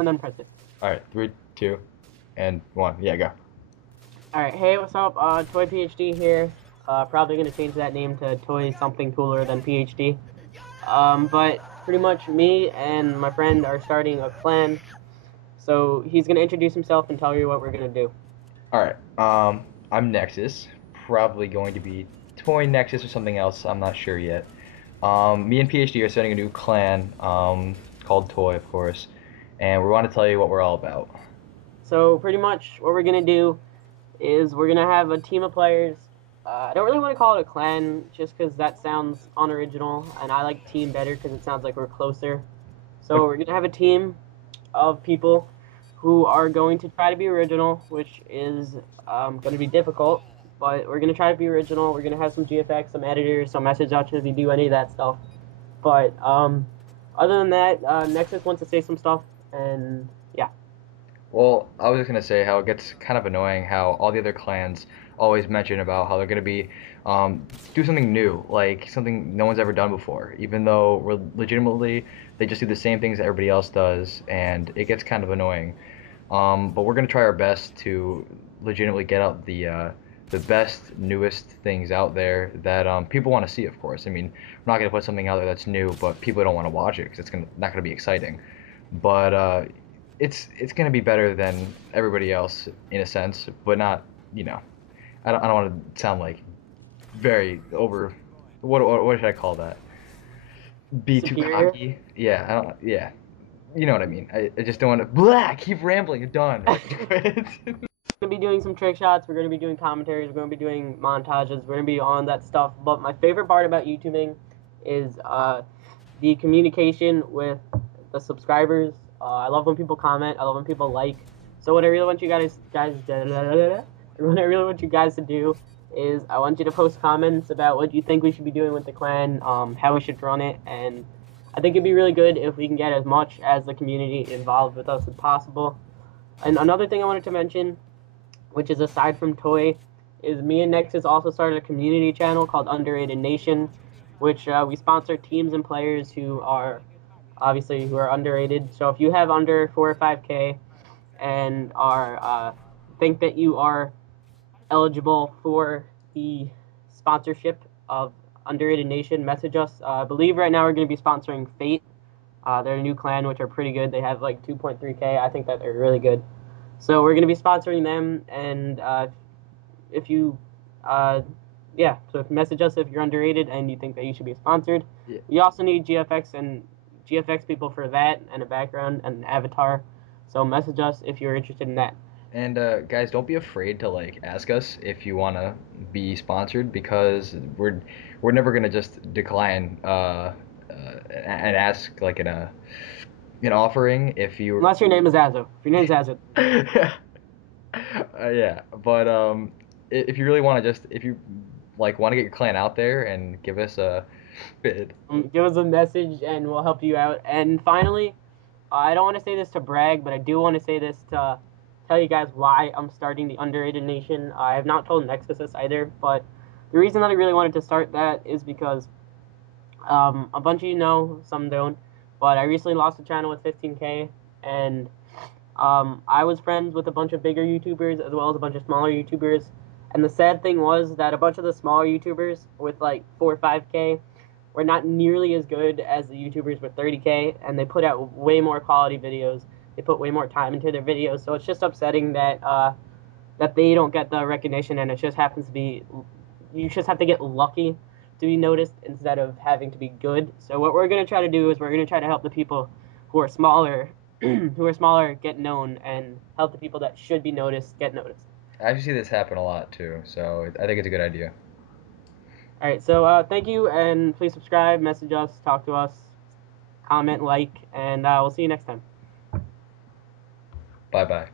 and then press it. All right, 3, 2, and 1. Yeah, go. Alright, hey, what's up? Toy PhD here. Probably gonna change that name to Toy something cooler than PhD. But pretty much me and my friend are starting a clan. So he's gonna introduce himself and tell you what we're gonna do. All right. I'm Nexus. Probably going to be Toy Nexus or something else. I'm not sure yet. Me and PhD are starting a new clan, called Toy, of course, and we want to tell you what we're all about. So pretty much what we're gonna do is we're gonna have a team of players. I don't really want to call it a clan just because that sounds unoriginal, and I like team better because it sounds like we're closer. So we're gonna have a team of people who are going to try to be original, which is going to be difficult. But we're going to try to be original. We're going to have some GFX, some editors, some message options if you do any of that stuff. But other than that, Nexus wants to say some stuff, and yeah. Well, I was just gonna say how it gets kind of annoying how all the other clans always mention about how they're gonna be do something new, like something no one's ever done before, even though we're legitimately they just do the same things that everybody else does, and it gets kind of annoying. But we're gonna try our best to legitimately get out the best, newest things out there that people want to see. Of course, I mean, we're not gonna put something out there that's new, but people don't want to watch it because it's not gonna be exciting. But it's gonna be better than everybody else in a sense, but not, you know, I don't want to sound like very over. What should I call that? Be too Superior. cocky? Yeah, I don't. Yeah, you know what I mean. I just don't want to. Blah, keep rambling. You're done. We're going to be doing some trick shots. We're going to be doing commentaries. We're going to be doing montages. We're going to be on that stuff. But my favorite part about YouTubing is the communication with the subscribers. I love when people comment. I love when people like. So what I really want you guys, what I really want you guys to do is I want you to post comments about what you think we should be doing with the clan, how we should run it, and I think it'd be really good if we can get as much as the community involved with us as possible. And another thing I wanted to mention, which is aside from Toy, is me and Nexus also started a community channel called Underrated Nation, which we sponsor teams and players who are obviously who are underrated. So if you have under 4 or 5K and are think that you are eligible for the sponsorship of Underrated Nation, message us. I believe right now we're going to be sponsoring Fate. They're a new clan, which are pretty good. They have like 2.3K. I think that they're really good. So we're going to be sponsoring them, and if you, yeah, so message us if you're underrated and you think that you should be sponsored. Yeah. We also need GFX people for that and a background and an avatar. So message us if you're interested in that. And guys, don't be afraid to like ask us if you want to be sponsored because we're never gonna just decline and ask like an offering if you. Unless your name is Azo. If your name's Azo, Yeah, but if you really want to just if you like want to get your clan out there and give us a bid. give us a message and we'll help you out. And finally, I don't want to say this to brag, but I do want to say this to tell you guys why I'm starting the Underrated Nation. I have not told Nexus this either, but the reason that I really wanted to start that is because a bunch of you know, some don't, but I recently lost a channel with 15K, and I was friends with a bunch of bigger YouTubers as well as a bunch of smaller YouTubers. And the sad thing was that a bunch of the smaller YouTubers with like 4 or 5K were not nearly as good as the YouTubers with 30K, and they put out way more quality videos. They put way more time into their videos, so it's just upsetting that that they don't get the recognition, and it just happens to be you just have to get lucky to be noticed instead of having to be good. So what we're gonna try to do is we're gonna try to help the people who are smaller, who are smaller get known, and help the people that should be noticed get noticed. I actually see this happen a lot too, so I think it's a good idea. All right, so thank you, and please subscribe, message us, talk to us, comment, like, and we'll see you next time. Bye bye.